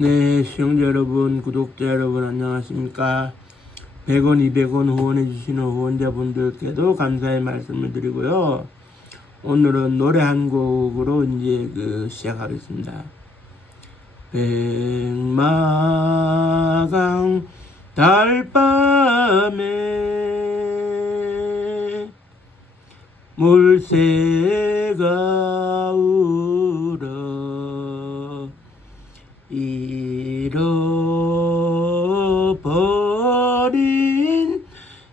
네, 시청자 여러분, 구독자 여러분, 안녕하십니까. 100원, 200원 후원해주시는 후원자분들께도 감사의 말씀을 드리고요. 오늘은 노래 한 곡으로 이제 시작하겠습니다. 백마강 달밤에 물새가 울어 잃어버린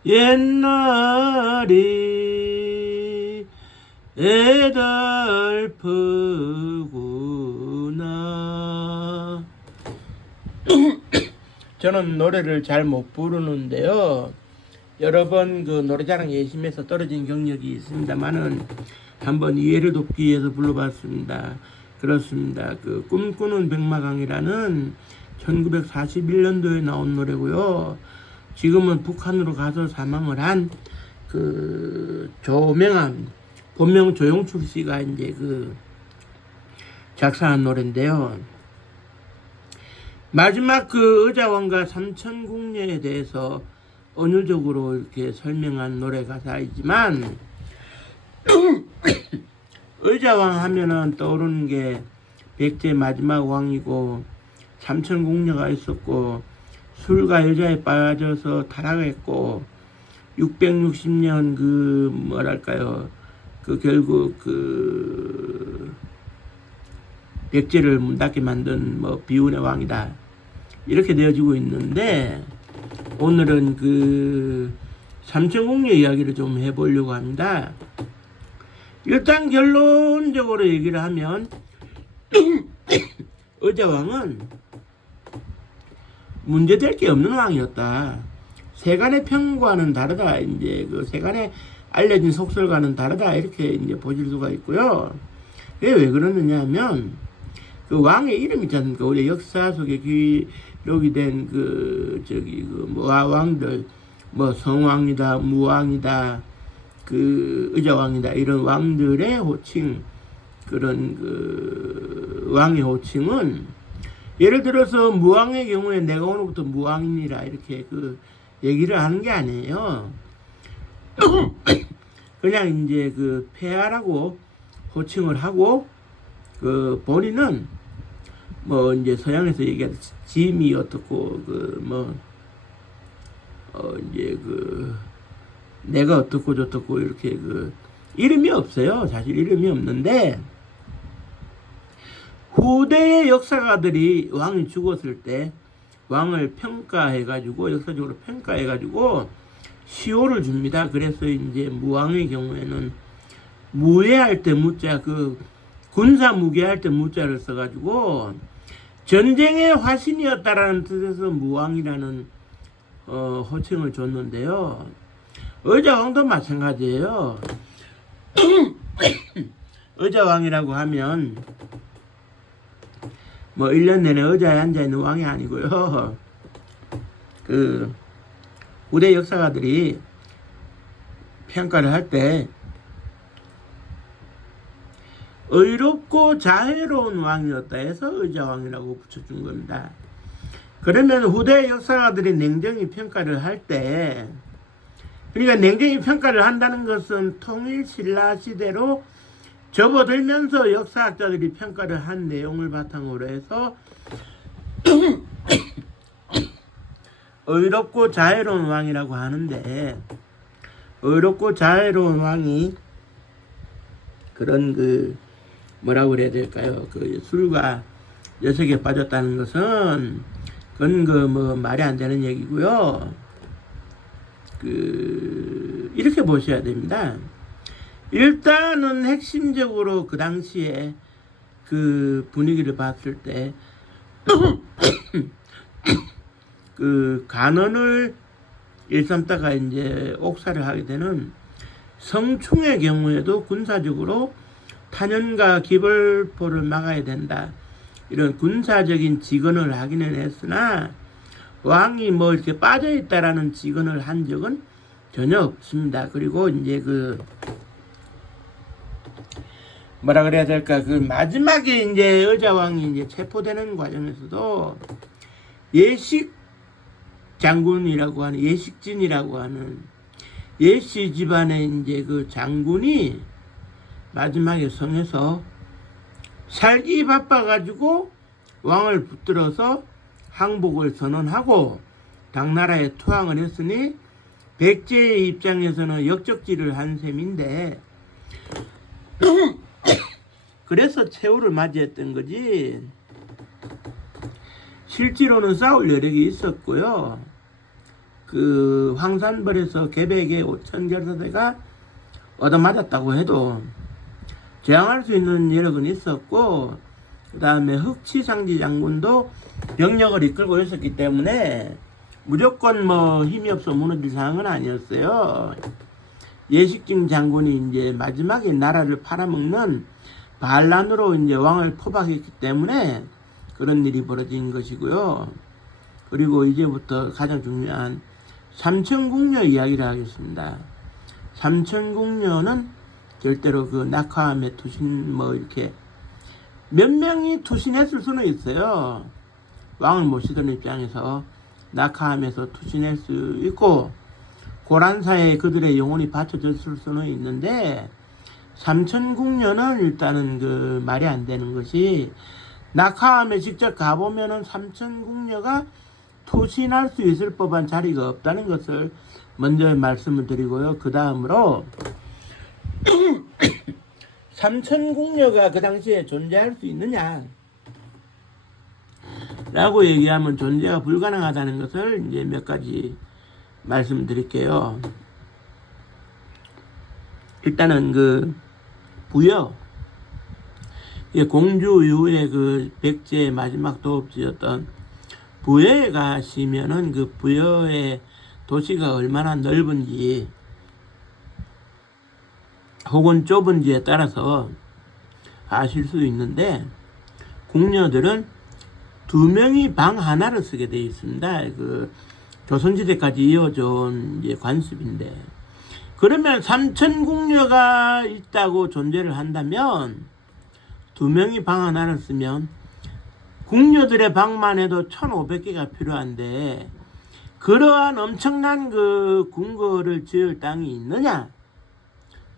옛날이 애달프구나. 저는 노래를 잘 못 부르는데요. 여러 번 노래자랑 예심에서 떨어진 경력이 있습니다만은 한번 이해를 돕기 위해서 불러봤습니다. 그렇습니다. 꿈꾸는 백마강이라는 1941년도에 나온 노래고요. 지금은 북한으로 가서 사망을 한 조명암 본명 조용출 씨가 이제 작사한 노래인데요. 마지막 의자왕과 삼천궁녀에 대해서 은유적으로 이렇게 설명한 노래 가사이지만 의자왕 하면은 떠오르는 게 백제 마지막 왕이고 삼천궁녀가 있었고 술과 여자에 빠져서 타락했고 660년 뭐랄까요 결국 백제를 문닫게 만든 비운의 왕이다 이렇게 되어지고 있는데 오늘은 삼천궁녀 이야기를 좀 해보려고 합니다. 일단 결론적으로 얘기를 하면 의자왕은 문제될 게 없는 왕이었다. 세간의 평과는 다르다. 이제 세간에 알려진 속설과는 다르다. 이렇게 이제 보실 수가 있고요. 왜 그러느냐 하면 왕의 이름 있지 않습니까? 우리 역사 속에 기록이 된 왕들 성왕이다, 무왕이다, 의자왕이다 이런 왕들의 호칭 그런 왕의 호칭은 예를 들어서 무왕의 경우에 내가 오늘부터 무왕이니라 이렇게 얘기를 하는 게 아니에요. 그냥 이제 폐하라고 호칭을 하고 본인은 이제 서양에서 얘기하는 짐이 어떻고 이제 내가 어떻고 저떻고 이렇게 이름이 없어요. 사실 이름이 없는데 후대의 역사가들이 왕이 죽었을 때 왕을 평가해가지고 역사적으로 평가해가지고 시호를 줍니다. 그래서 이제 무왕의 경우에는 무예할 때 무자 군사 무계할 때 무자를 써가지고 전쟁의 화신이었다라는 뜻에서 무왕이라는 호칭을 줬는데요. 의자왕도 마찬가지예요. 의자왕이라고 하면 1년 내내 의자에 앉아있는 왕이 아니고요. 후대 역사가들이 평가를 할 때 의롭고 자애로운 왕이었다 해서 의자왕이라고 붙여준 겁니다. 그러면 후대 역사가들이 냉정히 평가를 할 때 그러니까 냉정히 평가를 한다는 것은 통일 신라 시대로 접어들면서 역사학자들이 평가를 한 내용을 바탕으로 해서 의롭고 자애로운 왕이라고 하는데 의롭고 자애로운 왕이 그런 뭐라고 그래야 될까요? 술과 여색에 빠졌다는 것은 그건 말이 안 되는 얘기고요. 이렇게 보셔야 됩니다. 일단은 핵심적으로 그 당시에 분위기를 봤을 때 간언을 일삼다가 이제 옥사를 하게 되는 성충의 경우에도 군사적으로 탄현과 기벌포를 막아야 된다. 이런 군사적인 직언을 하기는 했으나 왕이 이렇게 빠져있다라는 직언을 한 적은 전혀 없습니다. 그리고 이제 뭐라 그래야 될까, 그 마지막에 이제 의자왕이 이제 체포되는 과정에서도 예식 장군이라고 하는, 예식진이라고 하는 예씨 집안의 이제 그 장군이 마지막에 성에서 살기 바빠가지고 왕을 붙들어서 항복을 선언하고 당나라에 투항을 했으니 백제의 입장에서는 역적질을 한 셈인데 그래서 최후를 맞이했던 거지. 실제로는 싸울 여력이 있었고요. 그 황산벌에서 개백의 5,000결사대가 얻어맞았다고 해도 저항할 수 있는 여력은 있었고, 그 다음에 흑치상지 장군도 병력을 이끌고 있었기 때문에 무조건 뭐 힘이 없어 무너질 상황은 아니었어요. 예식진 장군이 이제 마지막에 나라를 팔아먹는 반란으로 이제 왕을 포박했기 때문에 그런 일이 벌어진 것이고요. 그리고 이제부터 가장 중요한 삼천궁녀 이야기를 하겠습니다. 삼천궁녀는 절대로 그 낙화암에 투신 뭐 이렇게 몇 명이 투신했을 수는 있어요. 왕을 모시던 입장에서 낙하암에서 투신할 수 있고 고란사에 그들의 영혼이 바쳐졌을 수는 있는데 삼천궁녀는 일단은 그 말이 안 되는 것이, 낙하암에 직접 가보면은 삼천궁녀가 투신할 수 있을 법한 자리가 없다는 것을 먼저 말씀을 드리고요. 그 다음으로 삼천궁녀가 그 당시에 존재할 수 있느냐 라고 얘기하면 존재가 불가능하다는 것을 이제 몇 가지 말씀드릴게요. 일단은 그 부여, 공주 이후에 그 백제의 마지막 도읍지였던 부여에 가시면은 그 부여의 도시가 얼마나 넓은지 혹은 좁은지에 따라서 아실 수 있는데, 궁녀들은 2명이 방 하나를 쓰게 되어 있습니다. 그 조선시대까지 이어져 온 이제 관습인데, 그러면 삼천궁녀가 있다고 존재를 한다면 2명이 방 하나를 쓰면 궁녀들의 방만 해도 1,500개가 필요한데 그러한 엄청난 그 궁궐을 지을 땅이 있느냐?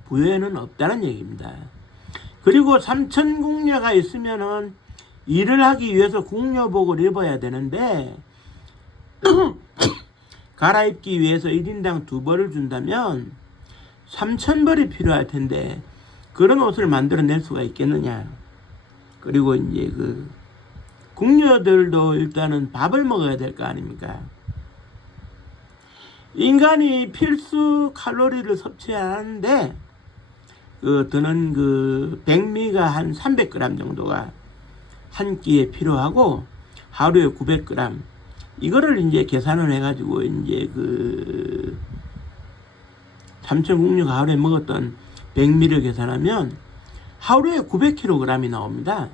부여에는 없다는 얘기입니다. 그리고 삼천궁녀가 있으면은 일을 하기 위해서 궁녀복을 입어야 되는데 갈아입기 위해서 1인당 2벌을 준다면 3,000벌이 필요할 텐데 그런 옷을 만들어낼 수가 있겠느냐. 그리고 이제 그 궁녀들도 일단은 밥을 먹어야 될 거 아닙니까? 인간이 필수 칼로리를 섭취하는데 그 드는 그 백미가 한 300g 정도가 한 끼에 필요하고 하루에 900g, 이거를 이제 계산을 해가지고 이제 그 삼천궁녀가 하루에 먹었던 백미를 계산하면 하루에 900kg이 나옵니다.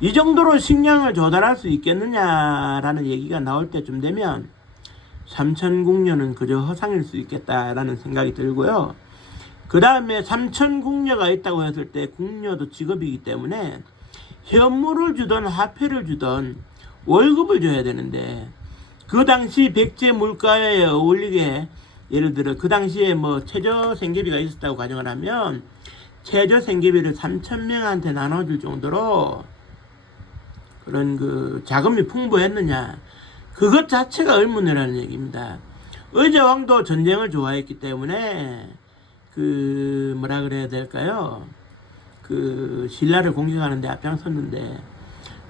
이 정도로 식량을 조달할 수 있겠느냐라는 얘기가 나올 때쯤 되면 삼천궁녀는 그저 허상일 수 있겠다라는 생각이 들고요. 그 다음에 삼천궁녀가 있다고 했을 때 궁녀도 직업이기 때문에 현물을 주던 화폐를 주던 월급을 줘야 되는데 그 당시 백제 물가에 어울리게, 예를 들어 그 당시에 뭐 최저 생계비가 있었다고 가정을 하면 최저 생계비를 3,000명한테 나눠줄 정도로 그런 그 자금이 풍부했느냐, 그것 자체가 의문이라는 얘기입니다. 의자왕도 전쟁을 좋아했기 때문에 그 뭐라 그래야 될까요? 그 신라를 공격하는데 앞장섰는데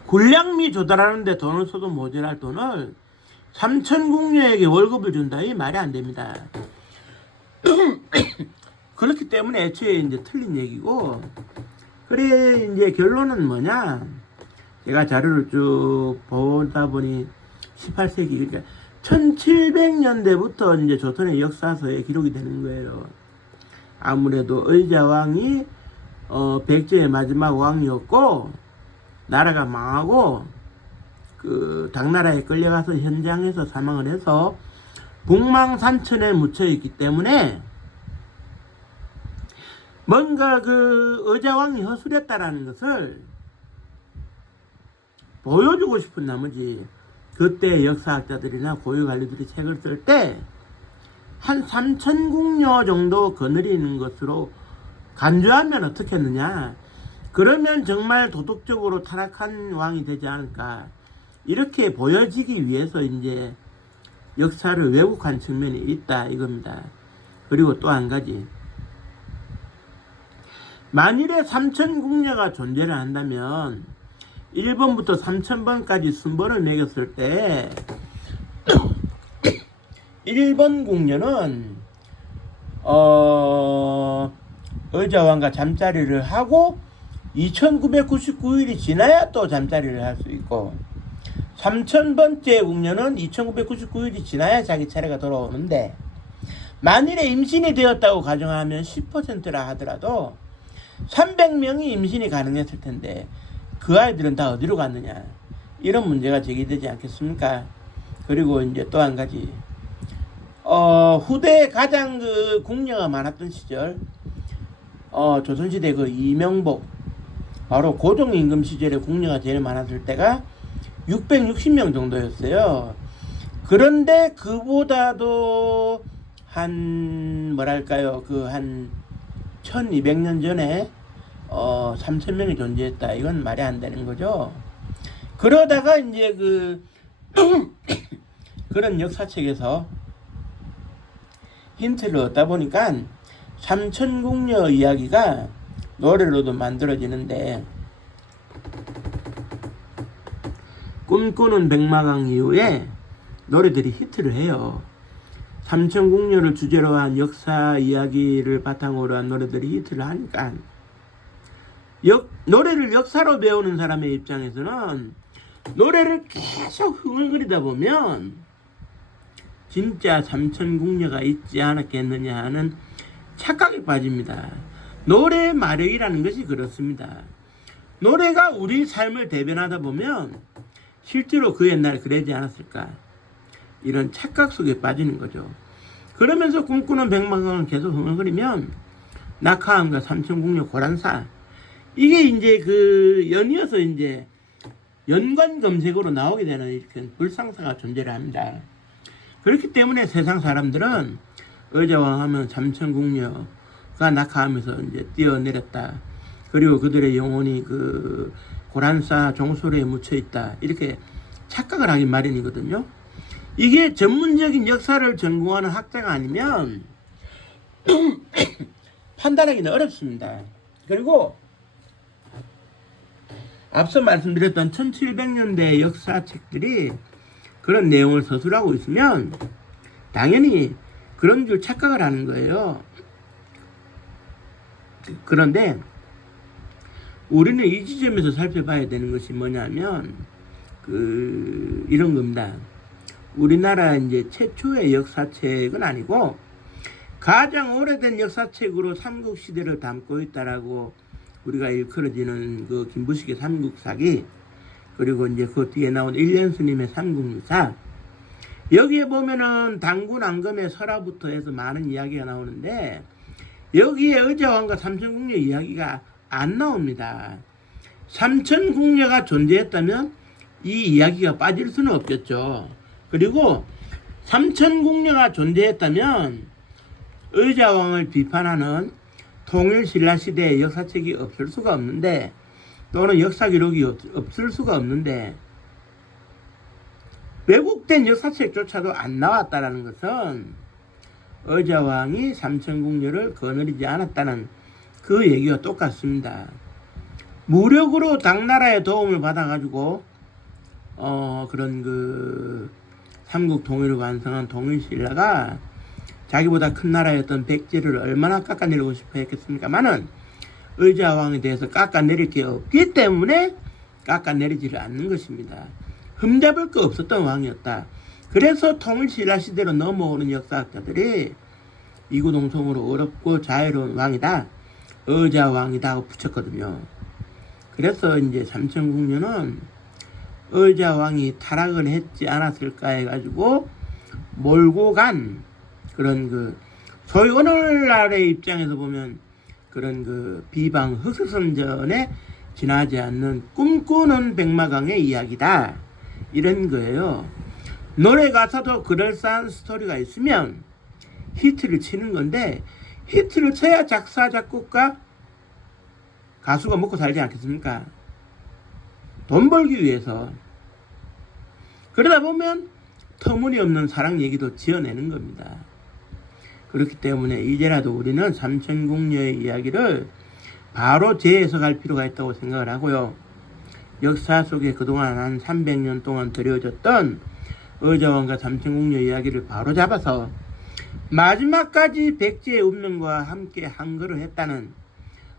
군량미 조달하는데 돈을 써도 모자랄 돈을 삼천궁녀에게 월급을 준다, 이 말이 안 됩니다. 그렇기 때문에 애초에 이제 틀린 얘기고, 그래 이제 결론은 뭐냐? 제가 자료를 쭉 보다 보니 18세기, 그러니까 1700년대부터 이제 조선의 역사서에 기록이 되는 거예요. 아무래도 의자왕이 백제의 마지막 왕이었고 나라가 망하고 그 당나라에 끌려가서 현장에서 사망을 해서 북망산천에 묻혀 있기 때문에 뭔가 그 의자왕이 허술했다라는 것을 보여주고 싶은 나머지 그때 역사학자들이나 고유관리들이 책을 쓸 때 한 3,000궁녀 정도 거느리는 것으로 간주하면 어떻게 했느냐, 그러면 정말 도덕적으로 타락한 왕이 되지 않을까, 이렇게 보여지기 위해서 이제 역사를 왜곡한 측면이 있다 이겁니다. 그리고 또 한 가지, 만일에 3,000궁녀가 존재를 한다면 1번부터 3,000번까지 순번을 매겼을 때 1번 궁녀는 의자왕과 잠자리를 하고 2999일이 지나야 또 잠자리를 할 수 있고, 3000번째 궁녀는 2999일이 지나야 자기 차례가 돌아오는데, 만일에 임신이 되었다고 가정하면 10%라 하더라도 300명이 임신이 가능했을 텐데 그 아이들은 다 어디로 갔느냐, 이런 문제가 제기되지 않겠습니까? 그리고 이제 또 한 가지, 후대에 가장 그 궁녀가 많았던 시절, 조선시대 그 이명복, 바로 고종임금 시절에 궁녀가 제일 많았을 때가 660명 정도였어요. 그런데 그보다도 한 뭐랄까요, 그 한 1200년 전에 3000명이 존재했다, 이건 말이 안 되는 거죠. 그러다가 이제 그 그런 역사책에서 힌트를 얻다 보니까 3,000궁녀 이야기가 노래로도 만들어지는데, 꿈꾸는 백마강 이후에 노래들이 히트를 해요. 3,000궁녀를 주제로 한 역사 이야기를 바탕으로 한 노래들이 히트를 하니까, 노래를 역사로 배우는 사람의 입장에서는 노래를 계속 흥얼거리다 보면 진짜 3,000궁녀가 있지 않았겠느냐 하는 착각에 빠집니다. 노래의 마력이라는 것이 그렇습니다. 노래가 우리 삶을 대변하다 보면 실제로 그 옛날에 그러지 않았을까, 이런 착각 속에 빠지는 거죠. 그러면서 꿈꾸는 백마강을 계속 흥얼거리면 낙하암과 3,000궁녀 고란사, 이게 이제 그 연이어서 이제 연관 검색으로 나오게 되는 이렇게 불상사가 존재를 합니다. 그렇기 때문에 세상 사람들은 의자왕 하면 3,000궁녀가 낙하하면서 이제 뛰어내렸다, 그리고 그들의 영혼이 그 고란사 종소리에 묻혀 있다, 이렇게 착각을 하기 마련이거든요. 이게 전문적인 역사를 전공하는 학자가 아니면 판단하기는 어렵습니다. 그리고 앞서 말씀드렸던 1700년대 역사책들이 그런 내용을 서술하고 있으면 당연히 그런 줄 착각을 하는 거예요. 그런데 우리는 이 지점에서 살펴봐야 되는 것이 뭐냐면 이런 겁니다. 우리나라 이제 최초의 역사책은 아니고 가장 오래된 역사책으로 삼국시대를 담고 있다라고 우리가 일컬어지는 그 김부식의 삼국사기, 그리고 이제 그 뒤에 나온 일련스님의 삼국유사, 여기에 보면은 당군 앙금의 설화부터 해서 많은 이야기가 나오는데 여기에 의자왕과 3,000궁녀 이야기가 안 나옵니다. 3,000궁녀가 존재했다면 이 이야기가 빠질 수는 없겠죠. 그리고 3,000궁녀가 존재했다면 의자왕을 비판하는 통일신라시대의 역사책이 없을 수가 없는데, 또는 역사기록이 없을 수가 없는데, 왜곡된 역사책조차도 안 나왔다는 것은 의자왕이 3,000궁녀를 거느리지 않았다는 그 얘기와 똑같습니다. 무력으로 당나라의 도움을 받아가지고 그런 그 삼국 통일을 완성한 통일신라가 자기보다 큰 나라였던 백제를 얼마나 깎아내리고 싶어 했겠습니까마는 의자왕에 대해서 깎아내릴 게 없기 때문에 깎아내리지를 않는 것입니다. 흠잡을 거 없었던 왕이었다. 그래서 통일신라 시대로 넘어오는 역사학자들이 이구동성으로 어렵고 자유로운 왕이다, 의자왕이다 하고 붙였거든요. 그래서 이제 3,000궁녀는 의자왕이 타락을 했지 않았을까 해가지고 몰고 간 그런 그 소위 오늘날의 입장에서 보면 그런 그 비방 흑수선전에 지나지 않는 꿈꾸는 백마강의 이야기다. 이런 거예요. 노래 가사도 그럴싸한 스토리가 있으면 히트를 치는 건데, 히트를 쳐야 작사, 작곡가, 가수가 먹고 살지 않겠습니까? 돈 벌기 위해서. 그러다 보면 터무니없는 사랑 얘기도 지어내는 겁니다. 그렇기 때문에 이제라도 우리는 삼천궁녀의 이야기를 바로 재해석할 필요가 있다고 생각을 하고요. 역사 속에 그동안 한 300년 동안 드려졌던 의자왕과 삼천궁녀 이야기를 바로 잡아서 마지막까지 백제의 운명과 함께 한거를 했다는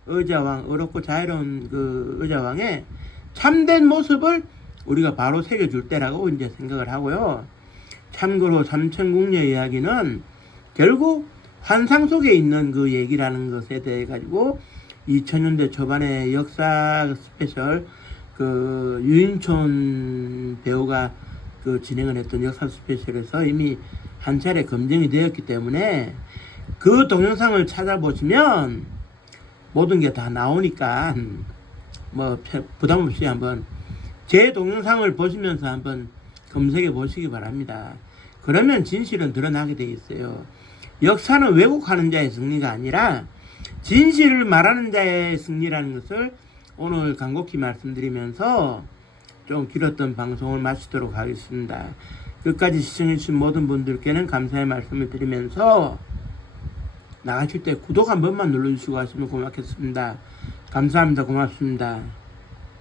의자왕, 어렵고 자유로운 그 의자왕의 참된 모습을 우리가 바로 새겨줄 때라고 이제 생각을 하고요. 참고로 삼천궁녀 이야기는 결국 환상 속에 있는 그 얘기라는 것에 대해 가지고 2000년대 초반에 역사 스페셜 그 유인촌 배우가 그 진행을 했던 역사 스페셜에서 이미 한 차례 검증이 되었기 때문에 그 동영상을 찾아보시면 모든 게 다 나오니까 뭐 부담 없이 한번 제 동영상을 보시면서 한번 검색해 보시기 바랍니다. 그러면 진실은 드러나게 돼 있어요. 역사는 왜곡하는 자의 승리가 아니라 진실을 말하는 자의 승리라는 것을 오늘 간곡히 말씀드리면서 좀 길었던 방송을 마치도록 하겠습니다. 끝까지 시청해주신 모든 분들께는 감사의 말씀을 드리면서 나가실 때 구독 한 번만 눌러주시고 하시면 고맙겠습니다. 감사합니다. 고맙습니다.